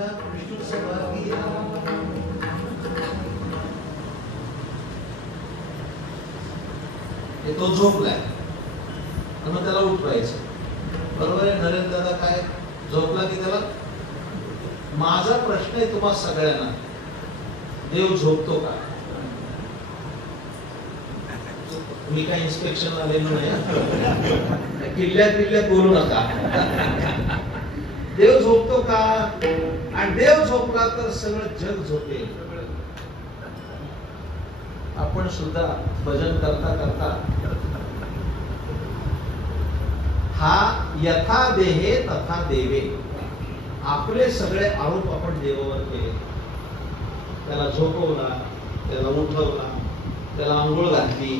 माझ्या विष्णू सभागिया. तो झोपलाय आणि मग त्याला उठवायचं. बरोबर आहे नरेंद्र दादा? काय झोपला की त्याला. माझा प्रश्न आहे तुम्हा सगळ्यांना, देव झोपतो का? मी काय इन्स्पेक्शन आलेलो नाही, किल्ल्यात बोलू नका. देव झोपतो का? आणि देव झोपला तर सगळं जग झोपेल. आपण सुद्धा भजन करता करता हा यथा देहे तथा देवे, आपले सगळे आरोप आपण देवावर केले. त्याला झोपवला, त्याला उठवला, त्याला आंघोळ घातली,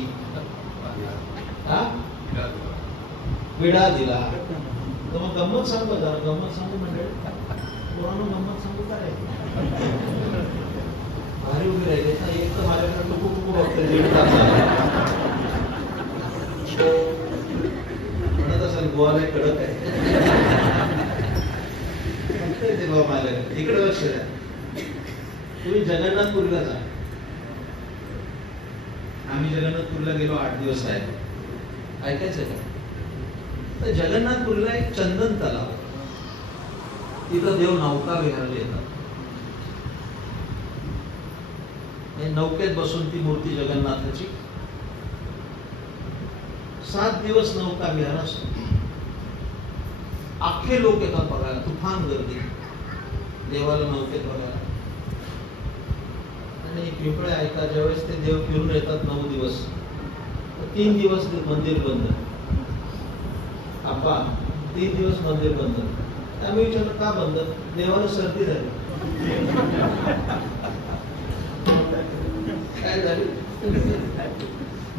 विडा दिला. तर मग गंमत सांगू जरा, गंमत सांगू म्हणजे गंमत सांगू काय भारी उभी राहिली ना. एक तर माझ्याकडे टुकू बघते दीड तास म्हणत असेल गोवाला कडक आहे. माझ्या इकडे लक्ष द्या. तुम्ही जगन्नाथपुरीला जा. आम्ही जगन्नाथपुरीला गेलो 8 दिवस आहे. ऐकायचं का? तर जगन्नाथपुरीला एक चंदन तलाव, तिथं देव नौका विहारायला येतात. नौकेत बसून ती मूर्ती जगन्नाथाची 7 दिवस नौका विहार असतो. अख्खे लोक येतात बघायला, तुफान गर्दी देवाला नौकेत बघायला. आणि पिंपळे ऐका, ज्यावेळेस ते देव फिरून येतात 9 दिवस, 3 दिवस मंदिर बंद. आप्पा 3 दिवस मंदिर बंद. आम्ही विचारलं का बंद? देवाला सर्दी झाली. काय झाली?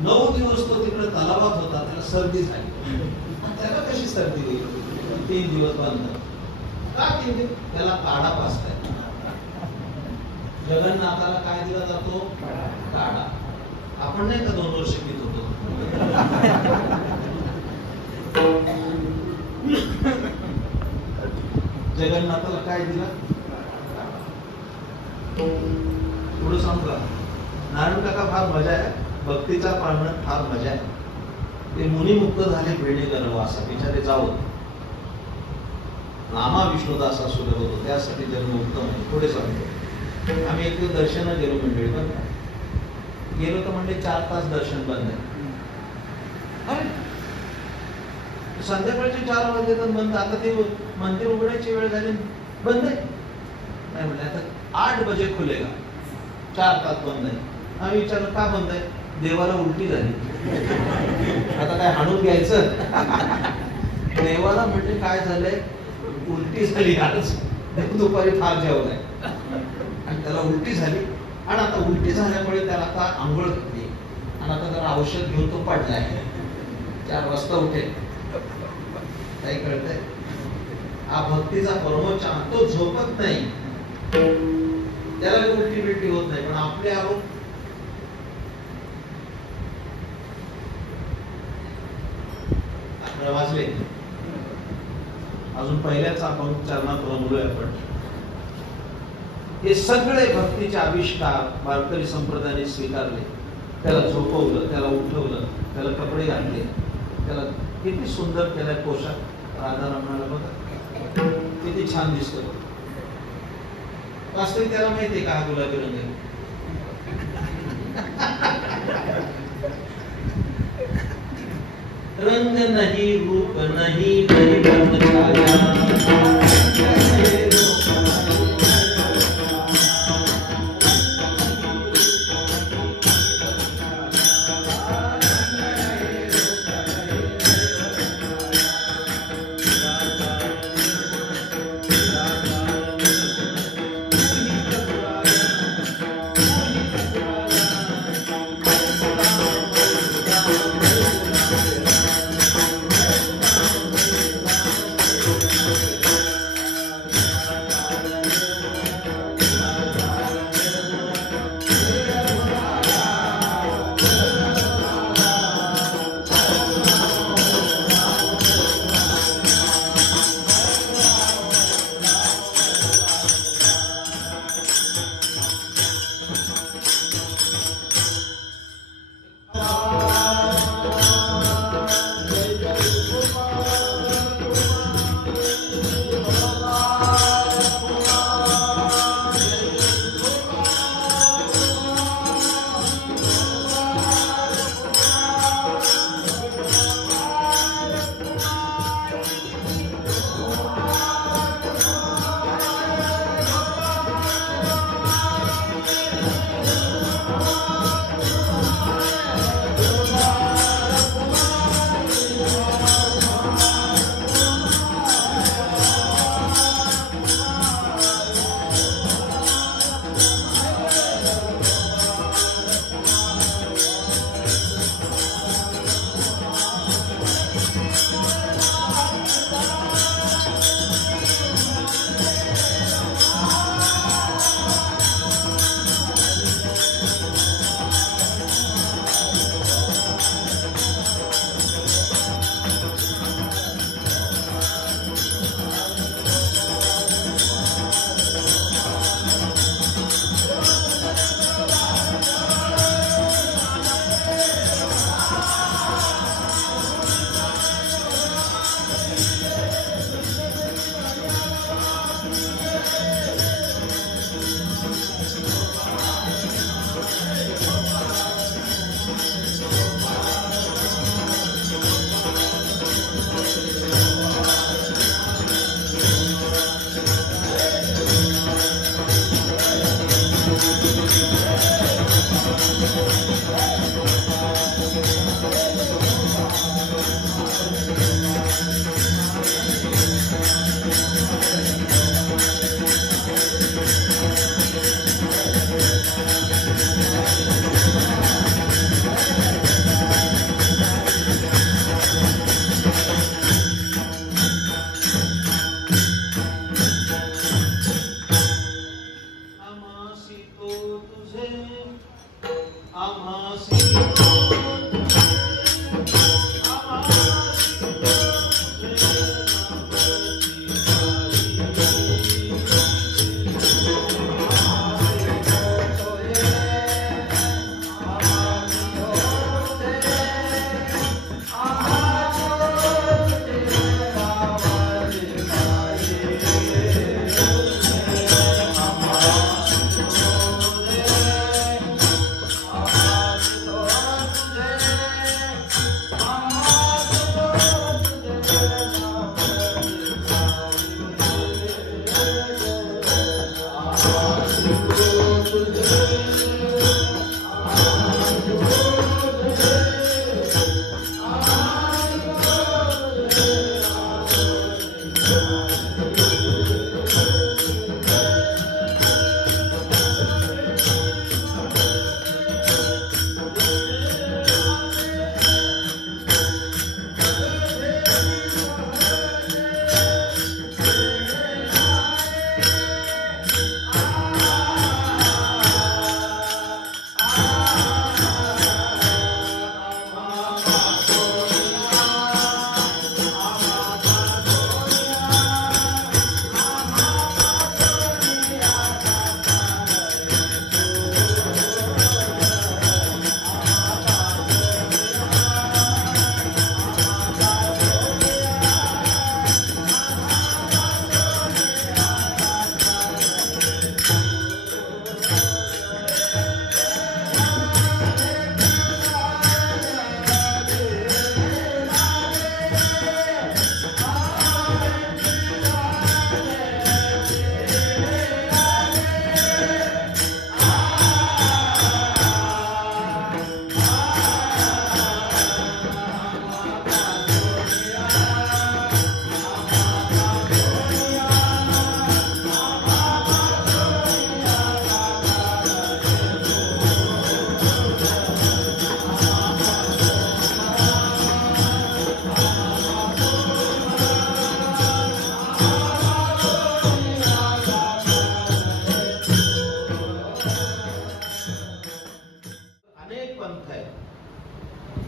9 दिवस तो तिकडे तलावात होता, त्याला सर्दी झाली. त्याला कशी सर्दी होईल? 3 दिवस बंद का? 3 दिवस त्याला काढा पाजताय. जगन्नाथाला काय दिला जातो? काढा. आपण नाही का 2 वर्ष पित होतो? जगन्नाथाला काय दिला? पुढे सांगता नारायण काका फार मजा आहे. भक्तीचा पाळण्यात फार मजा आहे. ते मुनिमुक्त झाले भेणे गर्व असा बिचारे जाऊ. नामा विष्णुदासा सुलभ होतो, त्यासाठी जन्म उत्तम आहे. पुढे सांगतो. आम्ही एक दिवस दर्शनाला गेलो मंडळी. पण गेलो तर म्हणजे 4 तास दर्शन बंद आहे. संध्याकाळचे 4 वाजले तर बंद. आता ते मंदिर उघडायची वेळ झाली, बंद आहे. नाही म्हणले आता 8 बजे खुलेगा, 4 तास बंद आहे. आम्ही विचारलं का बंद आहे? देवाला उलटी झाली. आता काय हाणून घ्यायचं? देवाला म्हणजे काय झालंय? उलटी झाली. आज दुपारी फार जेवलाय आणि त्याला उलटी झाली. आणि आता उलटी झाल्यामुळे त्याला आता आंघोळ घातली आणि आता जरा औषध घेऊन तो पडलाय. 4 वाजता उठेल. काही कळतंय? हा भक्तीचा परमोच्च. तो झोपत नाही, त्याला उलटी बिलटी होत नाही. पण आपले आरोप वाजले. अजून पहिल्याच आपण चरणात रमलोय. आपण हे सगळे भक्तीचे आविष्कार वारकरी संप्रदायाने स्वीकारले. त्याला झोपवलं, त्याला उठवलं, त्याला कपडे घातले, त्याला किती सुंदर केलाय पोशाख. राधारमणाला बघा किती छान दिसतो. वास्तविक त्याला माहितीये का हा गुलाबी रंग आहे? रंग नहीं रूप नहीं परिवर्तन छाया.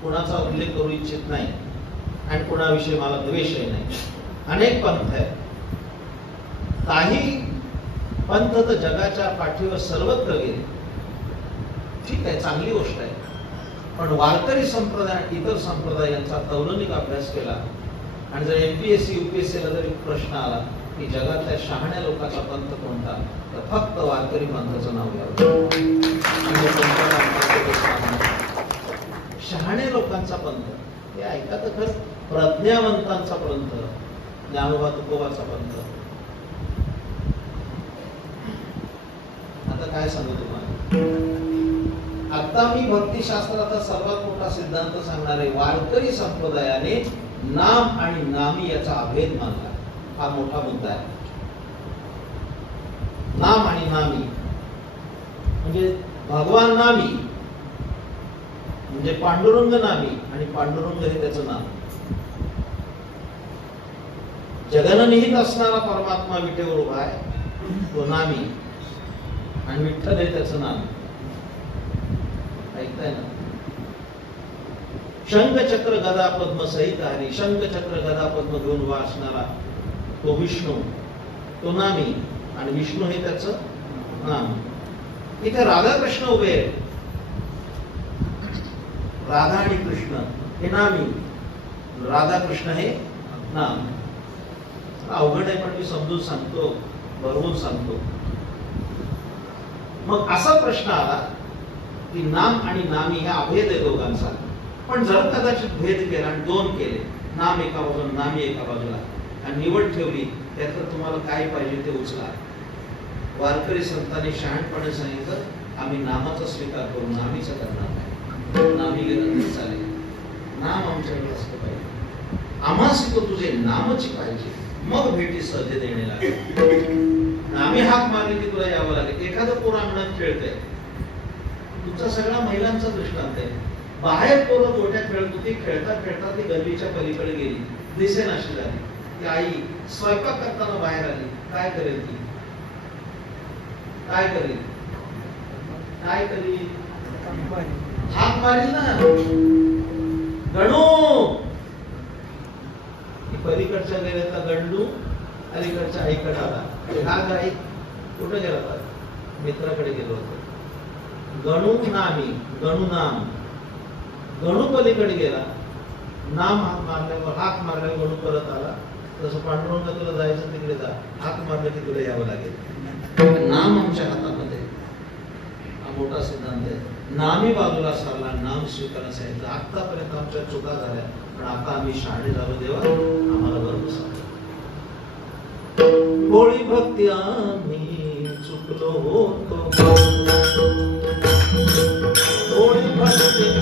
कुणाचा उल्लेख करू इच्छित नाही आणि कुणाविषयी मला द्वेषही नाही. अनेक पंथ आहेत. काही पंथ तर जगाच्या पाठीवर सर्वत्र गेले. ठीक आहे, चांगली गोष्ट आहे. पण वारकरी संप्रदाय इतर संप्रदाय यांचा तौलनिक अभ्यास केला आणि जर एमपीएससी यूपीएससीला जरी प्रश्न आला की जगातल्या शहाण्या लोकांचा पंथ कोणता, तर फक्त वारकरी पंथाचं नाव घ्यावं. शहाण्या लोकांचा पंथ हे ऐका तर खरं, प्रज्ञावंतांचा पंथ, ज्ञानोबा तुकोबाचा पंथ. आता काय सांगू तुम्हाला, आता मी भक्तिशास्त्राचा सर्वात मोठा सिद्धांत सांगणार आहे. वारकरी संप्रदायाने नाम आणि नामी याचा अभेद मानला. हा मोठा मुद्दा आहे. नाम आणि नामी म्हणजे भगवान नामी म्हणजे पांडुरंग नामी आणि पांडुरंग हे त्याचं नाम. जगननिहित असणारा परमात्मा विटेवर उभा आहे तो नामी आणि विठ्ठल हे त्याचं नाम. ऐकताय ना? शंख चक्र गदा पद्म सहित हरी, शंख चक्र गदा पद्म घेऊन उभा असणारा तो विष्णू, तो नामी आणि विष्णू हे त्याचं नाम. इथे राधाकृष्ण उभे आहेत. राधा आणि कृष्ण हे नामी, राधाकृष्ण हे नाम. अवघड आहे पण मी समजून सांगतो, बरोबर सांगतो. मग असा प्रश्न आला की नाम आणि नामी हा अभेद आहे दोघांचा. पण जर कदाचित भेद केला आणि दोन केले, नाम एका बाजूला नामी एका बाजूला, आणि निवड ठेवली, त्यातलं तुम्हाला काय पाहिजे ते उचला. वारकरी संतांनी शहाणपणे सांगितलं आम्ही नामाचा स्वीकार करू, नामीचा करणार नाही. नामी गेलं तरी चालेल, नाम आमच्याकडे असलं पाहिजे. आम्हास तो तुझे नामची पाहिजे, मग भेटी सहजे देणे लागेल. आम्ही हाक मारली की तुला यावं लागेल. एखादं पोर अंगणात खेळतंय, तुमचा सगळा महिलांचा दृष्टांत आहे. बाहेर पोरं गोट्या खेळत होती, खेळता खेळता ती गल्लीच्या पलीकडे गेली, दिसेन अशी झाली. ती आई स्वयंपाक करताना बाहेर आली. काय करेल ती? काय करेल? काय करेल? हाक मारेल ना, गणू. पलीकडच्या गेल्याचा गंडू अलीकडच्या आईकडे आला. हा गाई कुठे गेला होता? मित्राकडे गेलो होतो. गणू नामी, गणू नाम. गणू पलीकडे गेला, नाम हाक मारल्यावर, हाक मारल्यावर गणू परत आला. तसं पांडुरंग तुला जायचं तिकडे जा, हाक मारलं की तुला यावं लागेल. नाम आमच्या हातामध्ये. हा मोठा सिद्धांत आहे. नामी बाजूला सारला, नाम स्वीकार सांगितलं. आतापर्यंत आमच्या चुका झाल्या, पण आता आम्ही शहाणे झालो. देवा आम्हाला बरोबर सांग. भोळी भक्ती आम्ही चुकलो होतो होळी भरते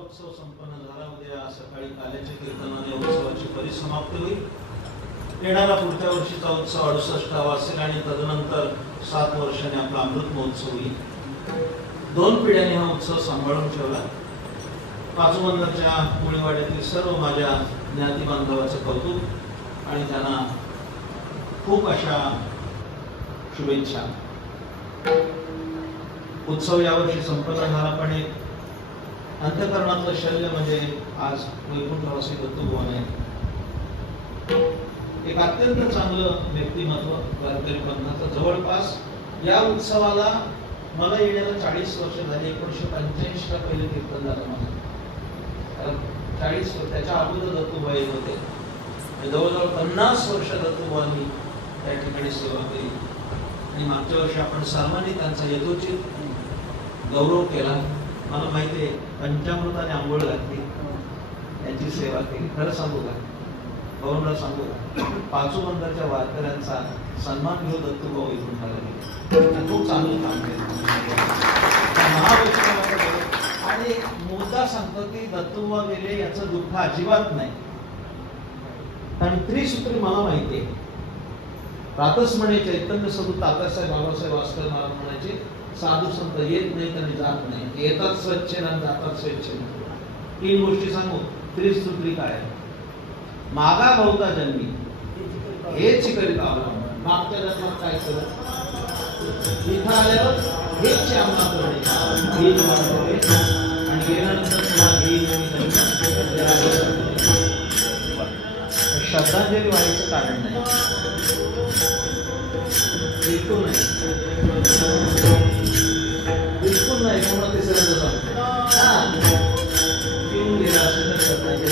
उत्सव संपन्न झाला. उद्या सकाळी काल्याच्या कीर्तनाने उत्सवाची परिसमाप्ती होईल. येणारा पुढच्या वर्षीचा उत्सव 68वा असेल आणि तदनंतर 7 वर्षांनी आपला अमृत महोत्सव होईल. 2 पिढ्यांनी हा उत्सव सांभाळून ठेवला. पाचोबंदरच्या मुळीवाड्यातील सर्व माझ्या ज्ञाती बांधवाचं कौतुक आणि त्यांना खूप अशा शुभेच्छा. उत्सव यावर्षी संपन्न झाला, पण एक अंतःकरणातलं शल्य म्हणजे आज वैकुंठवासी दत्तुभुवन आहे. एक अत्यंत चांगलं व्यक्तिमत्व वारकरी पंथाचं. जवळपास या उत्सवाला मला येण्याला 40 वर्ष झाली. 1985 ला पहिले कीर्तन झालं माझं. 40 वर्ष त्याच्या अगोदर दत्तुभा येत होते. जवळजवळ 50 वर्ष दत्तुभांनी त्या ठिकाणी सेवा केली. आणि मागच्या वर्षी आपण सर्वांनी त्यांचा यथोचित गौरव केला. मला माहिती आहे पंचामृताने आंघोळ घातली, यांची सेवा केली. खरं सांगू का, गौरवला सांगू का, पाचोबंदरच्या वारकऱ्यांचा सन्मान घेऊन दत्तुभाऊ इथून झाला. खूप चांगलं काम केलं. महावैष्णवाकडे आणि मुद्दा सांगतो की दत्तुबा गेले याचं दुःख अजिबात नाही. कारण त्रिसूत्री मला माहिती आहे. रातच म्हणे चैतन्य सदू तात्यासाहेब बाबासाहेब आस्कर महाराज म्हणायचे, साधू संत येत नाही आणि जात नाही, येतात स्वच्छेने आणि जातात स्वेच्छेने. 3 गोष्टी सांगू. त्रिसूत्री काय आहे? मागा बहुता जन्मी हेच करीत अवलंबन. मागच्या जन्मात काय केलं, इथं आल्यावर हेच अंमलात करणे, हेच वाढवणे आणि गेल्यानंतर श्रद्धांजली व्हायचं कारण नाही. बिलकुल नाही, बिलकुल नाही. कोणा तिसऱ्यांदा सांगतो पिऊन गेला असेल तर श्रद्धांजली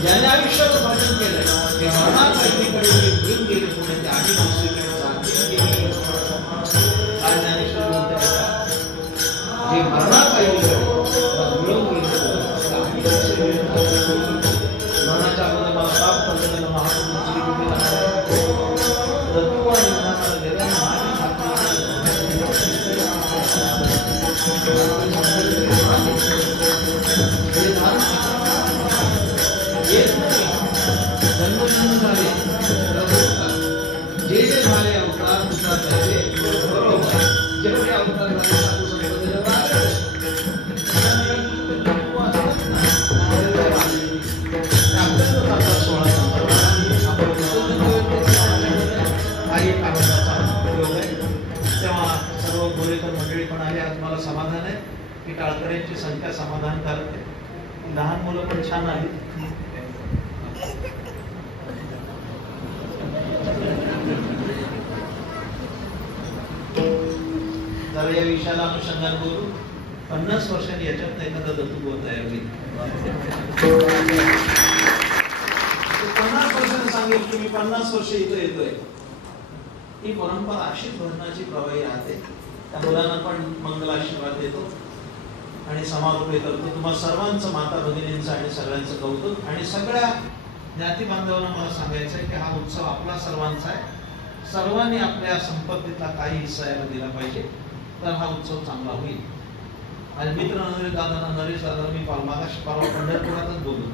ज्याने आयुष्यावर भाषण केलंय ते मरणाकडे घेऊन गेले, पुण्याच्या आधी दुसरीकडे जे मरणाकडे मिळवून गेले मरणाच्या अगोदर मला प्राप्त झालेलं महात्मा जन्मजन्म झाले जे जे झाले अवतार त्याचे बरोबर जेवढे अवतार झाले साधू संपदेला तेव्हा सर्व गोरेकर मंडळी पण आले. आज मला समाधान आहे की टाळकऱ्यांची संख्या समाधानकारक आहे. लहान मुलं पण छान आली. जरा या विषयाला अनुषंगाने बोलू. 50 वर्षांनी याच्यात एखादा दत्तुबोध तयार होईल. 50 वर्षांनी सांगेल की मी 50 वर्ष इथं येतोय. ही परंपरा अशीच भजनाची प्रवाही राहते. त्या मुलांना पण मंगल आशीर्वाद देतो आणि समारोपे करतो. तुम्हाला सर्वांचं, माता भगिनींचं आणि सगळ्यांचं कौतुक. आणि सगळ्या ज्ञाती बांधवांना मला सांगायचं आहे की हा उत्सव आपला सर्वांचा आहे. सर्वांनी आपल्या संपत्तीतला काही हिस्सा याला दिला पाहिजे, तर हा उत्सव चांगला होईल. आणि मित्र नरेश दादा मी मागाशी परवा पंढरपुरातच बोललो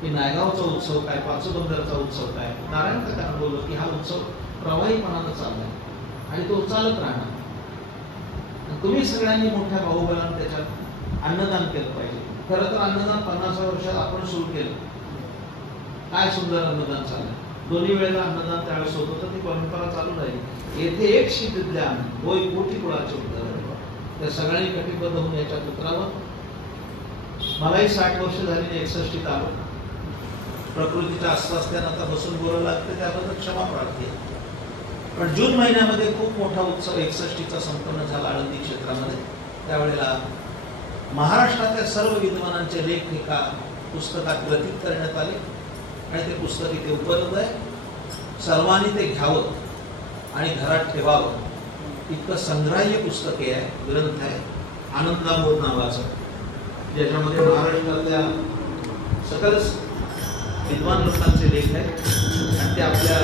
की नायगावचा उत्सव काय, पाचोबंदरचा उत्सव काय. नारायण काका बोललो की हा उत्सव प्रवाहीपणानं चाललाय आणि तो चालत राहणार. तुम्ही सगळ्यांनी मोठ्या बाहुबलानं त्याच्यात अन्नदान केलं पाहिजे. खरं तर अन्नदान 50 वर्षात आपण सुरू केलं. काय सुंदर अन्नदान चाललंय. दोन्ही वेळेला अन्नदान त्यावेळेस होत होतं. ती परंपरा चालू राहिली. येथे एक शीतल्या होय कोटी कुळाचे उत्तर. त्या सगळ्यांनी कटिबद्ध होऊन याच्यात उतरावं. मलाही 60 वर्ष झाली, 61 आलो. प्रकृतीच्या अस्वास्थ्यानं आता बसून बोलावं लागतं, त्याबद्दल क्षमा प्रार्थी. पण जून महिन्यामध्ये खूप मोठा उत्सव 61चा संपन्न झाला आळंदी क्षेत्रामध्ये. त्यावेळेला महाराष्ट्रातल्या सर्व विद्वानांचे लेख एका पुस्तकात ग्रथित करण्यात आले आणि ते पुस्तक इथे उपलब्ध आहे. सर्वांनी ते घ्यावं आणि घरात ठेवावं. इतकं संग्राह्य पुस्तक आहे, ग्रंथ आहे, आनंदामोद नावाचं, ज्याच्यामध्ये महाराष्ट्रातल्या सकल विद्वान लोकांचे लेख आहेत आणि ते आपल्या